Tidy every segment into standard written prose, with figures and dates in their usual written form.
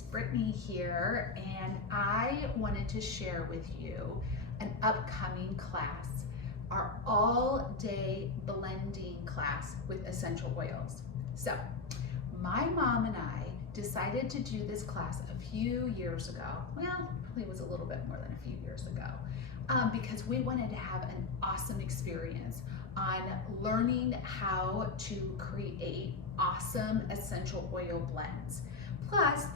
it's Brittney here, and I wanted to share with you an upcoming class, our all-day blending class with essential oils. So, my mom and I decided to do this class a few years ago. Well, probably was a little bit more than a few years ago, because we wanted to have an awesome experience on learning how to create awesome essential oil blends. Plus,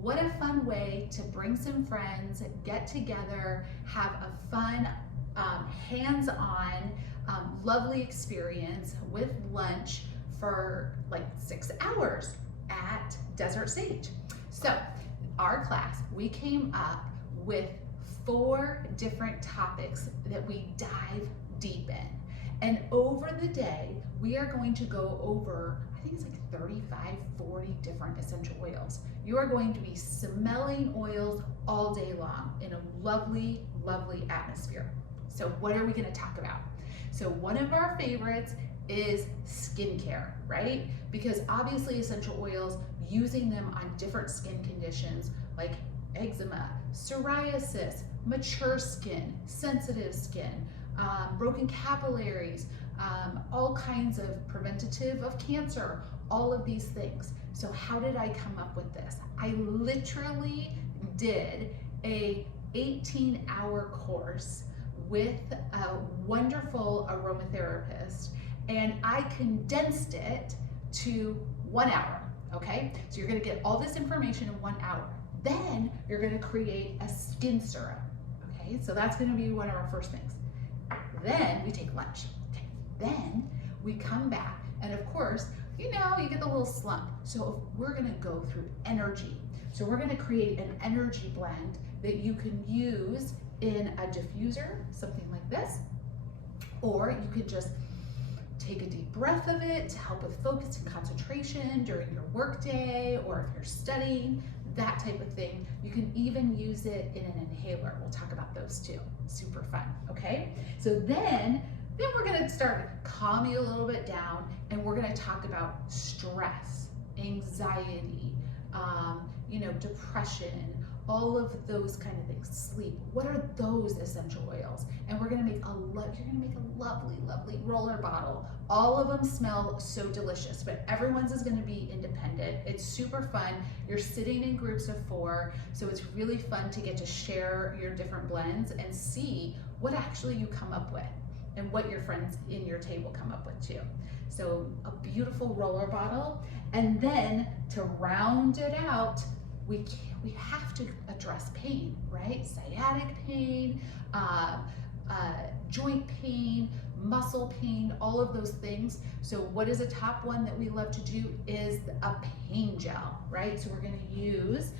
what a fun way to bring some friends, get together, have a fun, hands-on, lovely experience with lunch for like 6 hours at Desert Sage. So our class, we came up with 4 different topics that we dive deep in. And over the day, we are going to go over, I think it's like 35, 40 different essential oils. You are going to be smelling oils all day long in a lovely, lovely atmosphere. So what are we going to talk about? So one of our favorites is skincare, right? Because obviously essential oils, using them on different skin conditions like eczema, psoriasis, mature skin, sensitive skin, broken capillaries, all kinds of preventative of cancer, all of these things. So how did I come up with this? I literally did a 18-hour course with a wonderful aromatherapist, and I condensed it to 1 hour, okay? So you're gonna get all this information in 1 hour. Then you're gonna create a skin serum, okay? So that's gonna be one of our first things. Then we take lunch, okay? Then we come back, and of course, you know, you get the little slump. So we're gonna go through energy. So we're gonna create an energy blend that you can use in a diffuser, something like this, or you could just take a deep breath of it to help with focus and concentration during your workday, or if you're studying, that type of thing. You can even use it in an inhaler. We'll talk about those too. Super fun, okay? So then we're gonna start calm you a little bit down, and we're gonna talk about stress, anxiety, depression, all of those kind of things, sleep. What are those essential oils? And we're gonna make you're gonna make a lovely, lovely roller bottle. All of them smell so delicious, but everyone's is gonna be independent. It's super fun. You're sitting in groups of 4, so it's really fun to get to share your different blends and see what actually you come up with and what your friends in your table come up with too. So a beautiful roller bottle. And then to round it out, we have to address pain, right? Sciatic pain, joint pain, muscle pain, all of those things. So what is a top one that we love to do is a pain gel, right? So we're gonna use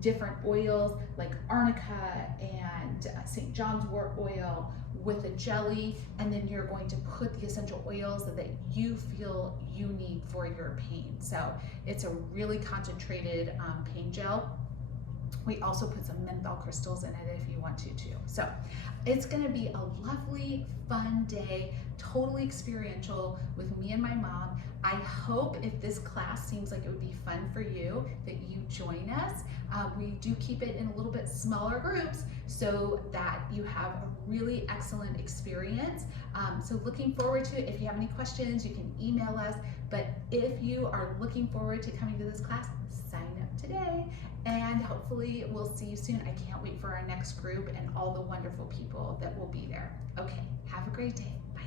different oils like arnica and St. John's wort oil with a jelly, and then you're going to put the essential oils that you feel you need for your pain. So it's a really concentrated pain gel. We also put some menthol crystals in it if you want to too. So it's gonna be a lovely, fun day, totally experiential with me and my mom. I hope if this class seems like it would be fun for you, that you join us. We do keep it in a little bit smaller groups so that you have a really excellent experience. So looking forward to it. If you have any questions, you can email us. But if you are looking forward to coming to this class, sign up today. And hopefully we'll see you soon. I can't wait for our next group and all the wonderful people that will be there. Okay, have a great day. Bye.